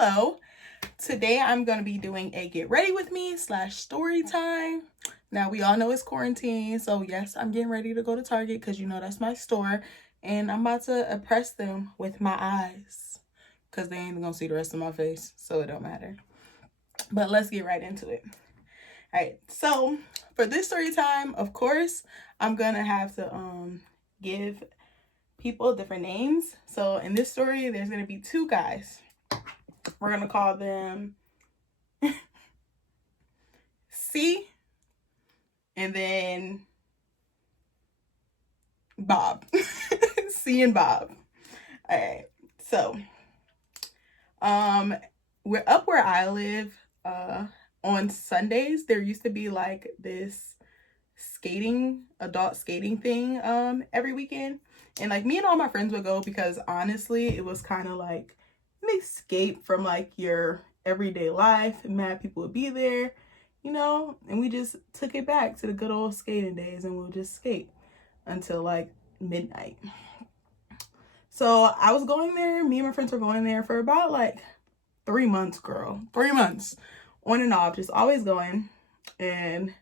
hello. Today I'm going to be doing a get ready with me / story time. Now we all know it's quarantine, so yes, I'm getting ready to go to Target because that's my store, and I'm about to impress them with my eyes because they ain't gonna see the rest of my face, so it don't matter. But let's get right into it. All right, so for this story time, of course, I'm gonna have to give people different names. So in this story, there's gonna be two guys. We're gonna call them C and then Bob. C and Bob. All right. So we're up where I live. On Sundays there used to be like this adult skating thing every weekend, and like me and all my friends would go because honestly it was kind of like an escape from like your everyday life. Mad people would be there, and we just took it back to the good old skating days, and we'll just skate until like midnight. So I was going there, me and my friends were going there for about like 3 months, girl. 3 months on and off, just always going. And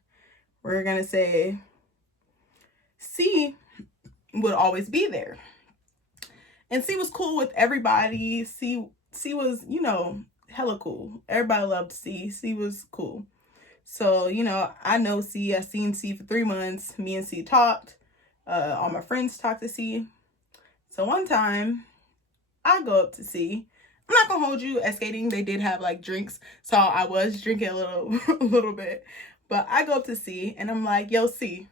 we're gonna say C would always be there. And C was cool with everybody. C was, hella cool. Everybody loved C. C was cool. So, I know C. I seen C for 3 months. Me and C talked. All my friends talked to C. So one time, I go up to C. I'm not gonna hold you, at skating they did have like drinks, so I was drinking a little bit. But I go up to C and I'm like, yo, C,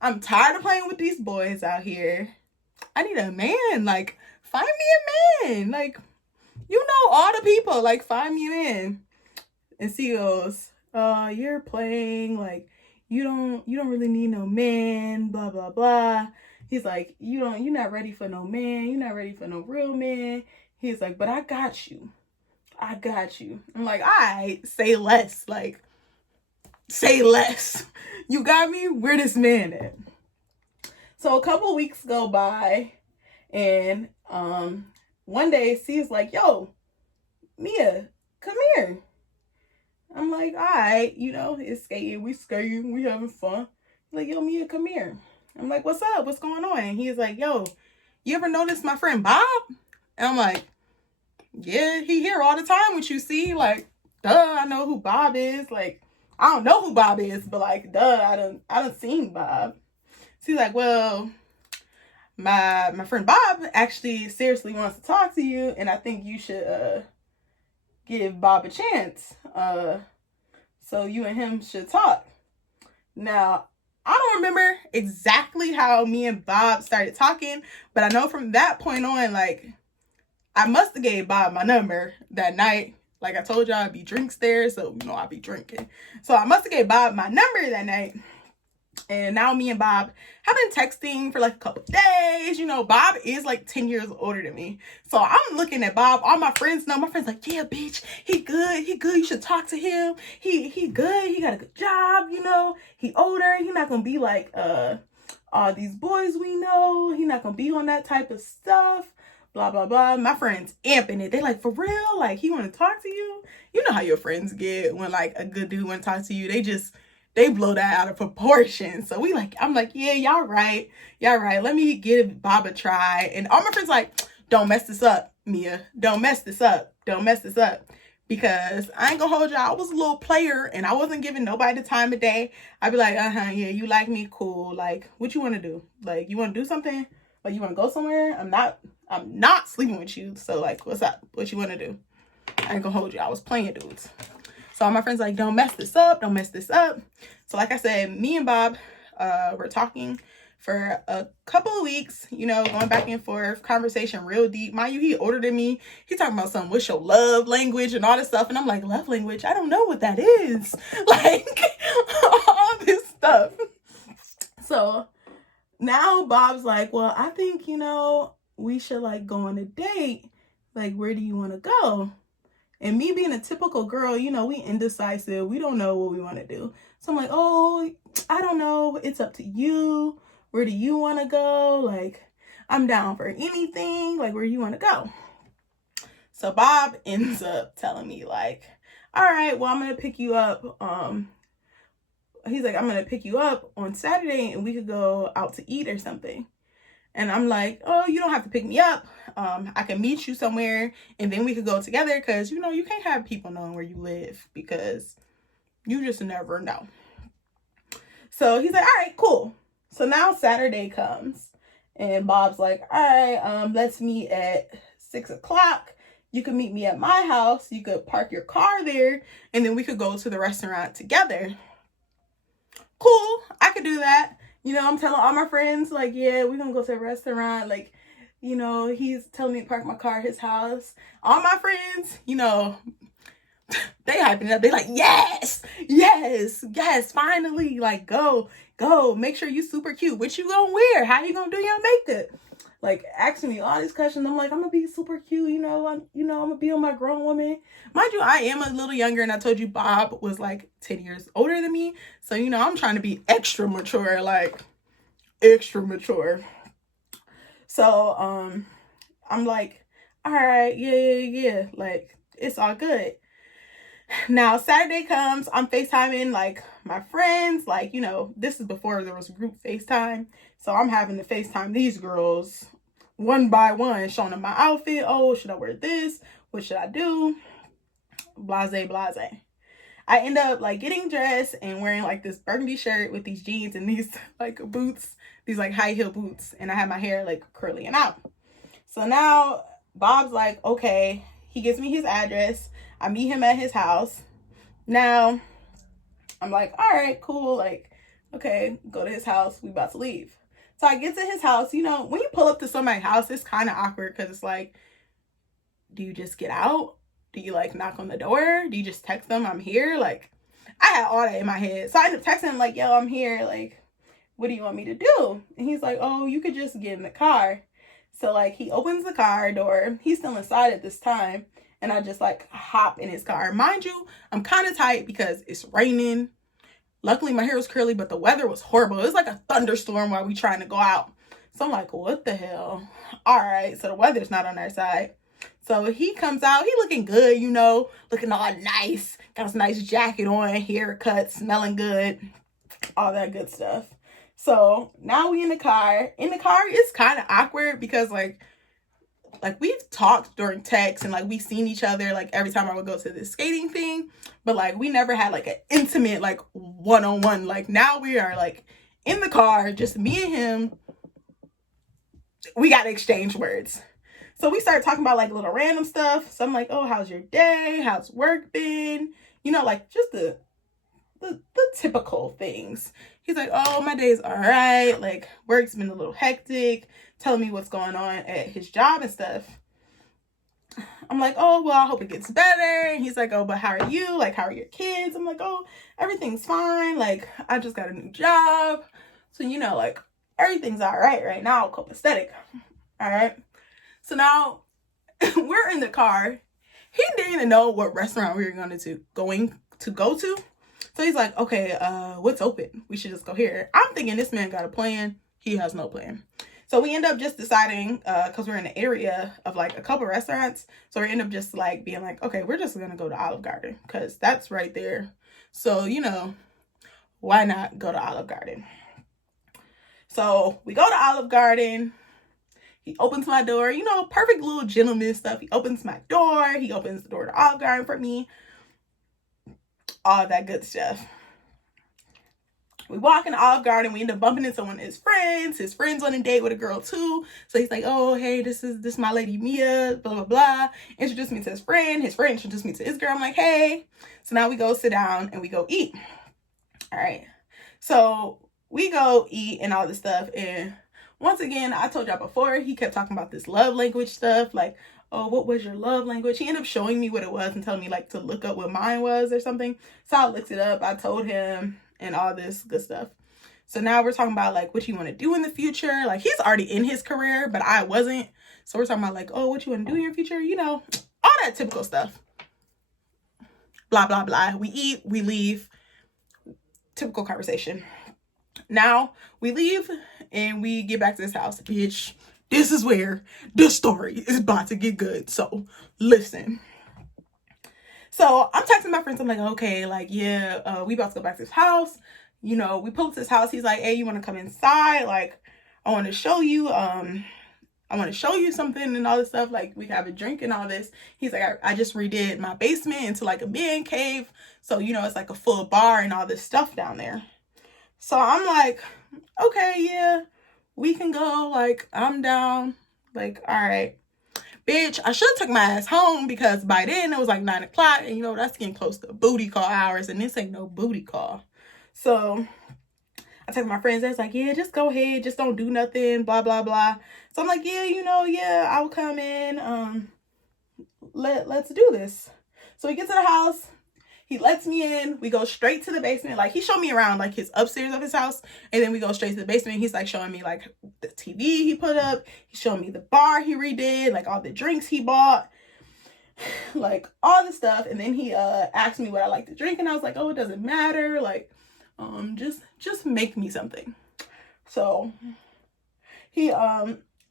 I'm tired of playing with these boys out here. I need a man. Like, find me a man. Like, all the people. Like, find me a man. And C goes, you're playing. Like, you don't really need no man. Blah blah blah. He's like, you're not ready for no man. You're not ready for no real man. He's like, but I got you. I got you. I'm like, all right, say less. Like, say less. You got me? Where this man at? So a couple weeks go by, and one day C's like, yo, Mia, come here. I'm like, all right, it's skating. We having fun. He's like, yo, Mia, come here. I'm like, what's up? What's going on? And he's like, yo, you ever notice my friend Bob? And I'm like, yeah, he here all the time with you, see? Like, duh, I know who Bob is. Like, I don't know who Bob is, but like, duh, I done seen Bob. So he's like, well, my friend Bob actually seriously wants to talk to you, and I think you should give Bob a chance. So you and him should talk. Now, I don't remember exactly how me and Bob started talking, but I know from that point on, like, I must have gave Bob my number that night. Like I told y'all, I'd be drinks there, so I'd be drinking. So I must have gave Bob my number that night. And now me and Bob have been texting for like a couple days. Bob is like 10 years older than me. So I'm looking at Bob. All my friends know. My friends like, yeah, bitch, he good. You should talk to him. He good. He got a good job, He older. He not gonna be like all these boys we know. He not gonna be on that type of stuff. Blah, blah, blah. My friends amping it. They like, for real? Like, he want to talk to you? You know how your friends get when like a good dude want to talk to you. They blow that out of proportion. So I'm like, yeah, y'all right. Let me give Bob a try. And all my friends like, don't mess this up, Mia. Don't mess this up. Because I ain't gonna hold y'all. I was a little player and I wasn't giving nobody the time of day. I'd be like, yeah, you like me, cool. Like, what you want to do? Like, you want to do something? Like, you want to go somewhere? I'm not sleeping with you. So like, what's up? What you want to do? I ain't gonna hold you. I was playing dudes. So all my friends like, don't mess this up. So like I said, me and Bob were talking for a couple of weeks, going back and forth, conversation real deep. Mind you, he older than me. He talking about something, what's your love language and all this stuff. And I'm like, love language? I don't know what that is. Like, all this stuff. So now Bob's like, well, I think, we should like go on a date. Like, where do you want to go? And me being a typical girl, we indecisive. We don't know what we want to do. So I'm like, oh, I don't know. It's up to you. Where do you want to go? Like, I'm down for anything. Like, where you want to go? So Bob ends up telling me like, all right, well, I'm going to pick you up. He's like, I'm going to pick you up on Saturday and we could go out to eat or something. And I'm like, oh, you don't have to pick me up. I can meet you somewhere and then we could go together because, you know, you can't have people knowing where you live because you just never know. So he's like, all right, cool. So now Saturday comes and Bob's like, all right, let's meet at 6 o'clock. You can meet me at my house. You could park your car there and then we could go to the restaurant together. Cool, I could do that. You know, I'm telling all my friends, like, yeah, we're going to go to a restaurant. Like, you know, he's telling me to park my car at his house. All my friends, you know, they hyping it up. They like, yes, finally. Like, go. Make sure you super cute. What you gonna wear? How you gonna do your makeup? Like, asking me all these questions. I'm like, I'm gonna be super cute. I'm gonna be on my grown woman. Mind you, I am a little younger, and I told you Bob was like 10 years older than me. So, you know, I'm trying to be extra mature. So, I'm like, all right, yeah. Like, it's all good. Now, Saturday comes, I'm FaceTiming, like, my friends. Like, you know, this is before there was group FaceTime. So I'm having to FaceTime these girls one by one, showing them my outfit. Oh, should I wear this? What should I do? Blase. I end up, like, getting dressed and wearing, like, this burgundy shirt with these jeans and these, like, boots. These, like, high heel boots. And I have my hair, like, curling out. So now Bob's like, okay. He gives me his address. I meet him at his house. Now, I'm like, all right, cool. Like, okay, go to his house. We about to leave. So I get to his house. You know, when you pull up to somebody's house, it's kind of awkward because it's like, do you just get out? Do you, like, knock on the door? Do you just text them, I'm here? Like, I had all that in my head. So I ended up texting him, like, yo, I'm here. Like, what do you want me to do? And he's like, oh, you could just get in the car. So, like, he opens the car door. He's still inside at this time. And I just, like, hop in his car. Mind you, I'm kind of tight because it's raining. Luckily, my hair was curly, but the weather was horrible. It was like a thunderstorm while we trying to go out. So I'm like, what the hell? All right, so the weather's not on our side. So he comes out. He looking good, you know, looking all nice. Got his nice jacket on, haircut, smelling good, all that good stuff. So now we in the car. In the car, it's kind of awkward because, like we've talked during text and, like, we've seen each other, like, every time I would go to this skating thing. But, like, we never had, like, an intimate, like, one-on-one. Like, now we are, like, in the car, just me and him. We got to exchange words. So we started talking about, like, little random stuff. So I'm like, oh, how's your day? How's work been? You know, like, just the typical things. He's like, oh, my day's all right. Like, work's been a little hectic. Telling me what's going on at his job and stuff. I'm like, oh, well, I hope it gets better. And he's like, oh, but how are you? Like, how are your kids? I'm like, oh, everything's fine. Like, I just got a new job. So, you know, like, everything's all right now, copacetic. All right. So now we're in the car. He didn't even know what restaurant we were going to go to. So he's like, okay, what's open? We should just go here. I'm thinking this man got a plan. He has no plan. So we end up just deciding, because we're in an area of, like, a couple restaurants. So we end up just, like, being like, okay, we're just going to go to Olive Garden because that's right there. So, you know, why not go to Olive Garden? So we go to Olive Garden. He opens my door, you know, perfect little gentleman stuff. He opens my door. He opens the door to Olive Garden for me. All that good stuff. We walk in Olive Garden. We end up bumping into one of his friends. His friend's on a date with a girl too. So he's like, oh, hey, this is my lady Mia, blah, blah, blah. Introduced me to his friend. His friend introduced me to his girl. I'm like, hey. So now we go sit down and we go eat. All right. So we go eat and all this stuff. And once again, I told y'all before, he kept talking about this love language stuff. Like, oh, what was your love language? He ended up showing me what it was and telling me, like, to look up what mine was or something. So I looked it up. I told him and all this good stuff. So now we're talking about, like, what you want to do in the future. Like, he's already in his career, but I wasn't. So we're talking about, like, oh, what you want to do in your future? You know, all that typical stuff. Blah, blah, blah. We eat, we leave. Typical conversation. Now we leave and we get back to this house. Bitch, this is where the story is about to get good. So listen. So I'm texting my friends. I'm like, okay, like, yeah, we about to go back to this house. You know, we pull up to this house. He's like, hey, you want to come inside? Like, I want to show you, something and all this stuff. Like, we can have a drink and all this. He's like, I just redid my basement into like a man cave. So, you know, it's like a full bar and all this stuff down there. So I'm like, okay, yeah, we can go. Like, I'm down. Like, all right. Bitch, I should have took my ass home because by then it was like 9 o'clock. And you know, that's getting close to booty call hours. And this ain't no booty call. So I text my friends. That's like, yeah, just go ahead. Just don't do nothing. Blah, blah, blah. So I'm like, yeah, you know, yeah, I'll come in. Let's do this. So we get to the house. He lets me in. We go straight to the basement. Like, he showed me around, like, his upstairs of his house. And then we go straight to the basement. He's, like, showing me, like, the TV he put up. He's showing me the bar he redid. Like, all the drinks he bought. Like, all the stuff. And then he asked me what I like to drink. And I was like, oh, it doesn't matter. Like, just make me something. So, he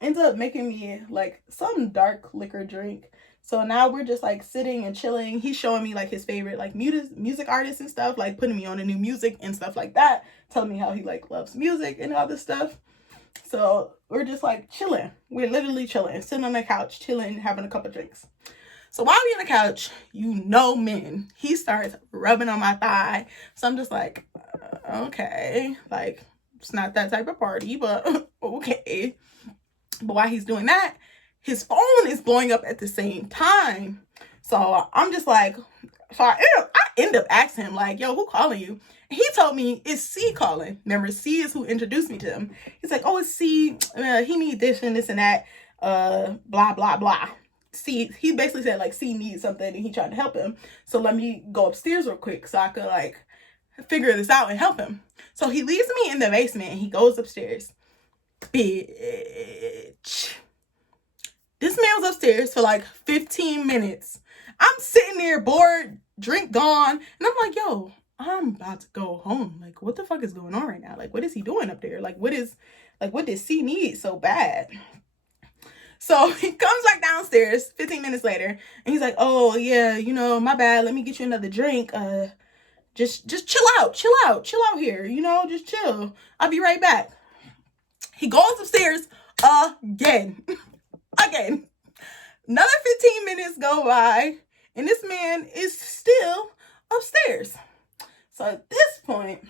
ends up making me, like, some dark liquor drink. So now we're just like sitting and chilling. He's showing me like his favorite like music artists and stuff, like putting me on the new music and stuff like that. Telling me how he like loves music and all this stuff. So we're just like chilling. We're literally chilling, sitting on the couch, chilling, having a couple drinks. So while we're on the couch, you know, men, he starts rubbing on my thigh. So I'm just like, okay, like it's not that type of party, but okay. But while he's doing that, his phone is blowing up at the same time. So I'm just like, so I end up asking him, like, yo, who calling you? And he told me it's C calling. Remember, C is who introduced me to him. He's like, oh, it's C. He needs this and this and that. Blah, blah, blah. C, he basically said, like, C needs something and he tried to help him. So let me go upstairs real quick so I could, like, figure this out and help him. So he leaves me in the basement and he goes upstairs. Bitch. This man was upstairs for like 15 minutes. I'm sitting there bored, drink gone. And I'm like, yo, I'm about to go home. Like, what the fuck is going on right now? Like, what is he doing up there? Like, what does C need so bad? So he comes back downstairs 15 minutes later. And he's like, oh, yeah, you know, my bad. Let me get you another drink. Just chill out here. You know, just chill. I'll be right back. He goes upstairs again. Again, another 15 minutes go by, and this man is still upstairs. So at this point,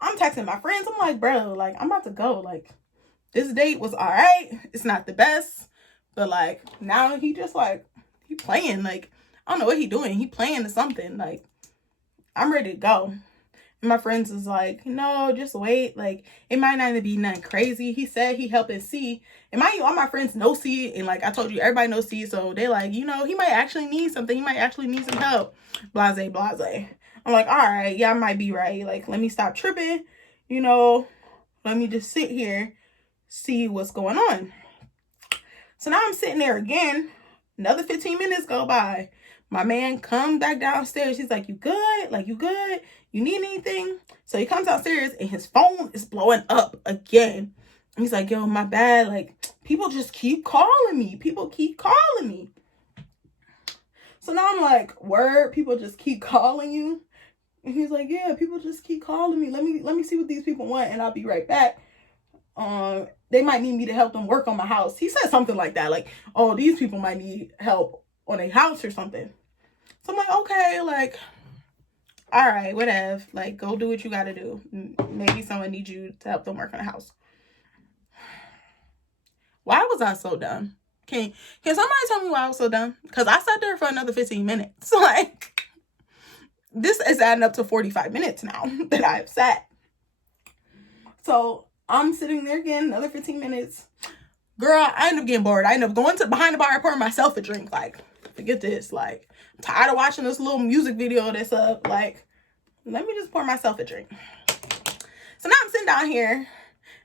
I'm texting my friends. I'm like, bro, like, I'm about to go. Like, this date was all right. It's not the best, but, like, now he just, like, he playing. Like, I don't know what he doing. He playing to something. Like, I'm ready to go. And my friends was like, no, just wait. Like, it might not even be nothing crazy. He said he helping C. And mind you, all my friends know C. And like I told you, everybody knows C. So they're like, you know, he might actually need something. He might actually need some help. Blase, blase. I'm like, all right, yeah, I might be right. Like, let me stop tripping. You know, let me just sit here, see what's going on. So now I'm sitting there again. Another 15 minutes go by. My man comes back downstairs. He's like, you good? Like, you good? You need anything? So he comes downstairs and his phone is blowing up again. And he's like, yo, my bad. Like, people just keep calling me. People keep calling me. So now I'm like, word, people just keep calling you? And he's like, yeah, people just keep calling me. Let me see what these people want and I'll be right back. They might need me to help them work on my house. He said something like that. Like, oh, these people might need help on a house or something. So I'm like, okay, like, all right, whatever. Like, go do what you got to do. Maybe someone needs you to help them work on a house. Why was I so dumb? Can somebody tell me why I was so dumb? Because I sat there for another 15 minutes. Like, this is adding up to 45 minutes now that I've sat. So I'm sitting there again, another 15 minutes. Girl, I end up getting bored. I end up going to behind the bar and pouring myself a drink. Like, forget this. Like, I'm tired of watching this little music video that's up. Like, let me just pour myself a drink. So now I'm sitting down here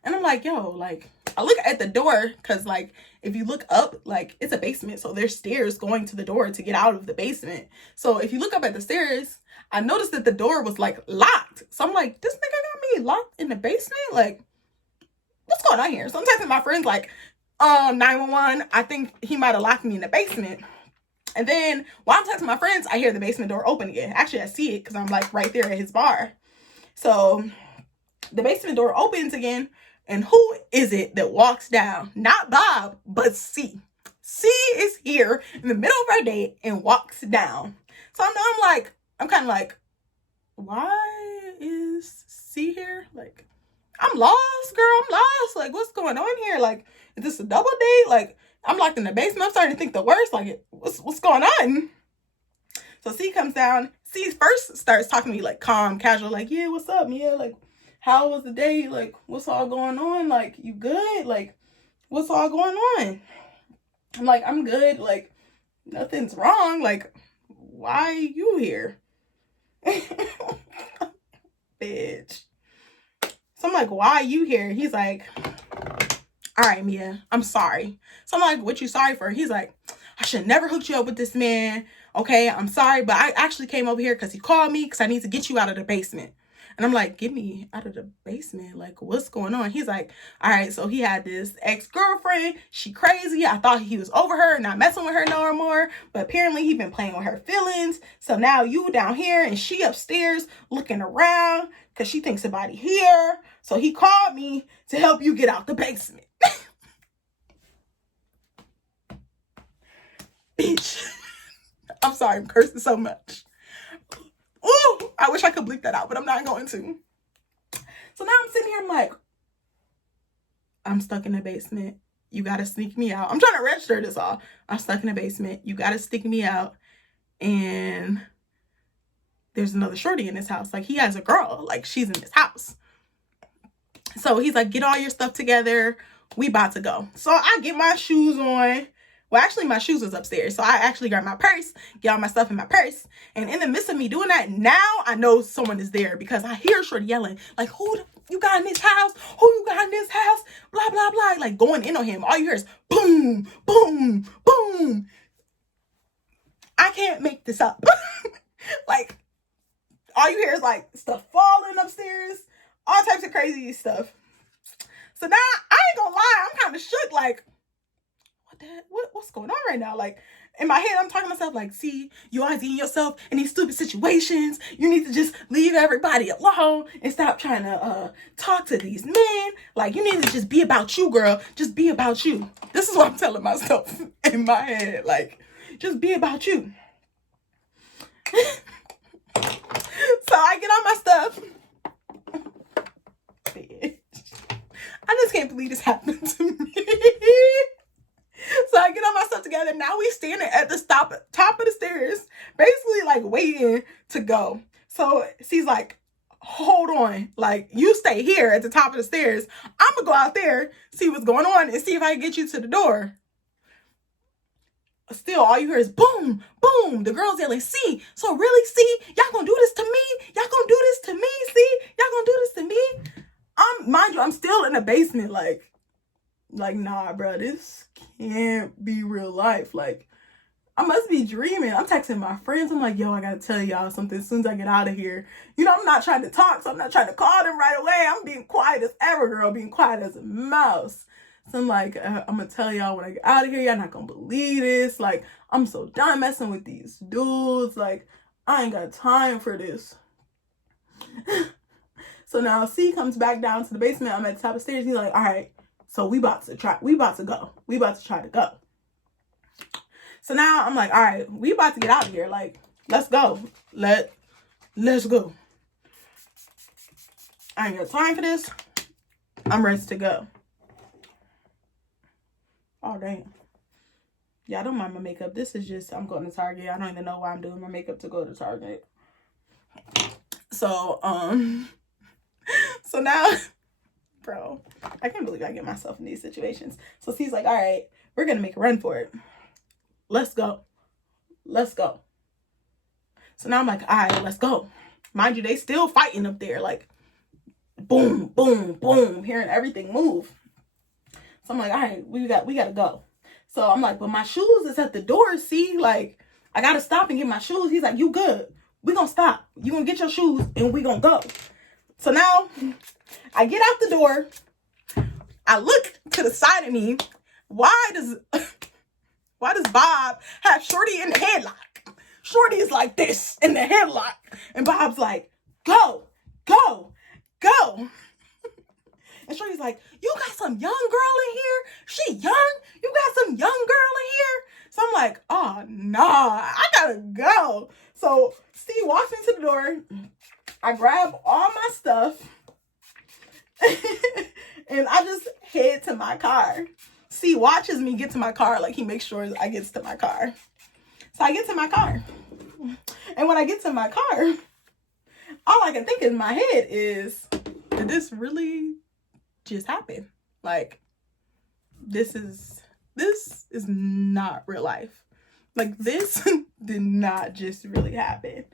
and I'm like, yo, like, I look at the door because, like, if you look up, like, it's a basement. So there's stairs going to the door to get out of the basement. So if you look up at the stairs, I noticed that the door was, like, locked. So I'm like, this nigga got me locked in the basement? Like, what's going on here? So I'm texting my friends like, 911. I think he might have locked me in the basement. And then while I'm texting my friends, I hear the basement door open again. Actually, I see it because I'm like right there at his bar. So the basement door opens again. And who is it that walks down? Not Bob, but C. C is here in the middle of our date and walks down. So I'm kind of like, why is C here? Like, I'm lost, girl. I'm lost. Like, what's going on here? Like, is this a double date? Like, I'm locked in the basement. I'm starting to think the worst. Like, what's going on? So C comes down. C first starts talking to me like calm, casual, like, yeah, what's up, Mia? Like, how was the date? Like, what's all going on? Like, you good? Like, what's all going on? I'm like, I'm good. Like, nothing's wrong. Like, why you here? Bitch. So I'm like, why you here? He's like, all right, Mia, I'm sorry. So I'm like, what you sorry for? He's like, I should never hooked you up with this man. Okay, I'm sorry, but I actually came over here because he called me because I need to get you out of the basement. And I'm like, get me out of the basement? Like, what's going on? He's like, all right, so he had this ex-girlfriend. She crazy. I thought he was over her, not messing with her no more. But apparently he been playing with her feelings. So now you down here and she upstairs looking around because she thinks somebody here. So he called me to help you get out the basement. Bitch. I'm sorry, I'm cursing so much. Ooh, I wish I could bleep that out, but I'm not going to. So now I'm sitting here, I'm like, I'm stuck in the basement. You gotta sneak me out. I'm trying to register this all. I'm stuck in the basement. You gotta sneak me out. And there's another shorty in this house. Like, he has a girl. Like, she's in his house. So he's like, get all your stuff together. We about to go. So I get my shoes on. Well, actually, my shoes was upstairs. So I actually grabbed my purse, get all my stuff in my purse. And in the midst of me doing that, now I know someone is there because I hear shorty yelling, like, who you got in this house? Who you got in this house? Blah, blah, blah. Like, going in on him. All you hear is boom, boom, boom. I can't make this up. Like, all you hear is, like, stuff falling upstairs. All types of crazy stuff. So now, I ain't gonna lie. I'm kind of shook, like, what's going on right now? Like, in my head, I'm talking to myself like, see, you always getting yourself in these stupid situations. You need to just leave everybody alone and stop trying to talk to these men. Like, you need to just be about you, girl. Just be about you. This is what I'm telling myself in my head. Like, just be about you. So I get all my stuff. Bitch. I just can't believe this happened to me. So I get all my stuff together. Now we standing at the top of the stairs, basically like waiting to go. So she's like, hold on. Like, you stay here at the top of the stairs. I'm going to go out there, see what's going on, and see if I can get you to the door. Still, all you hear is boom, boom. The girl's yelling, see, so really, see, y'all gonna do this to me? Y'all gonna do this to me? See, y'all gonna do this to me? Mind you, I'm still in the basement, like, nah, bro, this can't be real life. Like, I must be dreaming. I'm texting my friends. I'm like, yo, I gotta tell y'all something as soon as I get out of here. You know, I'm not trying to talk, so I'm not trying to call them right away. I'm being quiet as ever, girl, being quiet as a mouse. So I'm like, I'm gonna tell y'all when I get out of here, y'all not gonna believe this. Like, I'm so done messing with these dudes. Like, I ain't got time for this. So now C comes back down to the basement. I'm at the top of the stairs. He's like, all right, so we about to go. We about to try to go. So now I'm like, all right, we about to get out of here. Like, let's go. Let's go. I ain't got time for this. I'm ready to go. Oh, damn. Yeah, I don't mind my makeup. This is just, I'm going to Target. I don't even know why I'm doing my makeup to go to Target. So, so now, bro, I can't believe I get myself in these situations. So C's like, all right, we're going to make a run for it. Let's go. Let's go. So now I'm like, all right, let's go. Mind you, they still fighting up there. Like, boom, boom, boom, hearing everything move. So I'm like, all right, we got to go. So I'm like, but my shoes is at the door. See, like, I got to stop and get my shoes. He's like, you good. We going to stop. You going to get your shoes and we going to go. So now I get out the door. I look to the side of me. Why does Bob have Shorty in the headlock? Shorty is like this in the headlock. And Bob's like, go, go, go. And Shorty's like, you got some young girl in here? She young? You got some young girl in here? So I'm like, oh, nah, I gotta go. So Steve walks into the door. I grab all my stuff. And I just head to my car. Steve watches me get to my car. Like, he makes sure I get to my car. So I get to my car. And when I get to my car, all I can think in my head is, did this really just happen? Like, this is not real life. Like, this did not just really happen.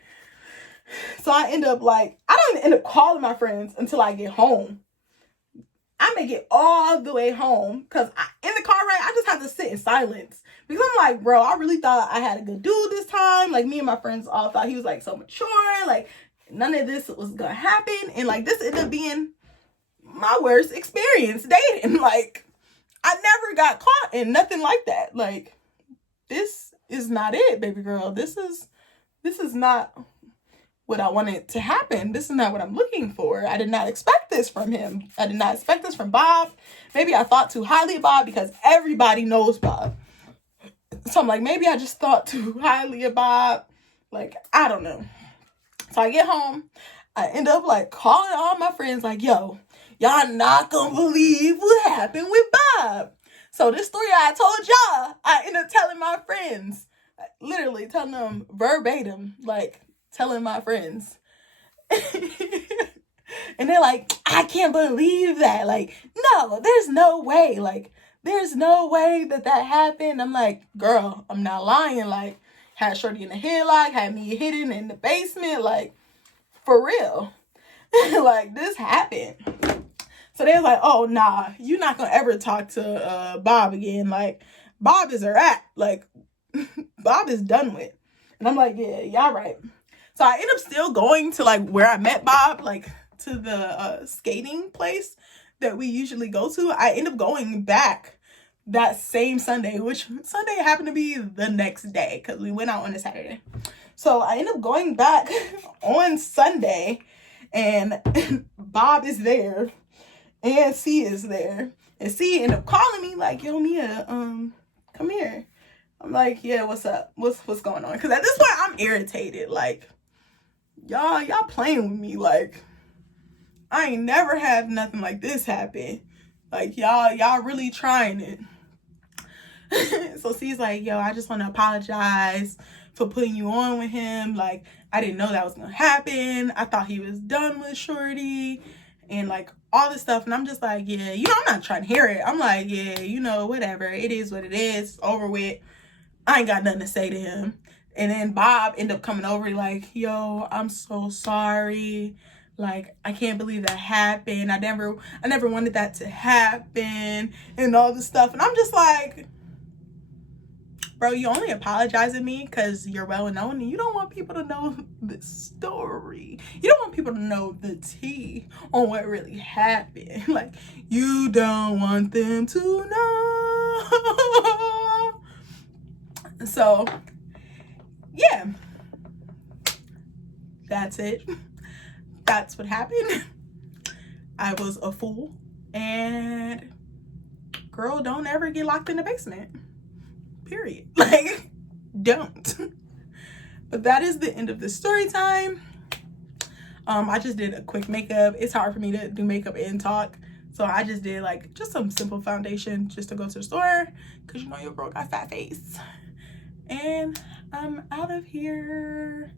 So I end up like, I don't even end up calling my friends until I get home. I make it all the way home because in the car ride, I just have to sit in silence. Because I'm like, bro, I really thought I had a good dude this time. Like, me and my friends all thought he was like so mature. Like, none of this was gonna happen. And like, this ended up being my worst experience dating. Like, I never got caught in nothing like that. Like, this is not it, baby girl. This is not what I wanted to happen. This is not what I'm looking for. I did not expect this from him. I did not expect this from Bob. Maybe I thought too highly of Bob because everybody knows Bob. So I'm like, maybe I just thought too highly of Bob. Like, I don't know. So I get home. I end up like calling all my friends like, yo, y'all not gonna believe what happened with Bob. So this story I told y'all, I end up telling my friends. Literally telling them verbatim, like, telling my friends. And they're like, I can't believe that. Like, no, there's no way. Like, there's no way that happened. I'm like, girl, I'm not lying. Like, had Shorty in the headlock, had me hidden in the basement. Like, for real. Like, this happened. So they're like, oh, nah, you're not going to ever talk to Bob again. Like, Bob is a rat. Like, Bob is done with. And I'm like, yeah, y'all right. So I end up still going to like where I met Bob, like to the skating place that we usually go to. I end up going back that same Sunday, which Sunday happened to be the next day because we went out on a Saturday. So I end up going back on Sunday and Bob is there and C is there. And C ended up calling me like, yo, Mia, come here. I'm like, yeah, what's up? What's going on? Because at this point, I'm irritated. Like, y'all playing with me. Like, I ain't never had nothing like this happen. Like, y'all really trying it. So C's like, yo, I just want to apologize for putting you on with him. Like, I didn't know that was going to happen. I thought he was done with Shorty. And, like, all this stuff. And I'm just like, yeah, I'm not trying to hear it. I'm like, yeah, whatever. It is what it is. It's over with. I ain't got nothing to say to him. And then Bob ended up coming over like, yo, I'm so sorry. Like, I can't believe that happened. I never wanted that to happen and all this stuff. And I'm just like, bro, you only apologize to me because you're well known and you don't want people to know the story. You don't want people to know the tea on what really happened. Like, you don't want them to know. So, yeah, that's it. That's what happened. I was a fool. And, girl, don't ever get locked in the basement. Period. Like, don't. But that is the end of the story time. I just did a quick makeup. It's hard for me to do makeup and talk. So I just did, like, just some simple foundation just to go to the store. Because, your girl got fat face. And I'm out of here.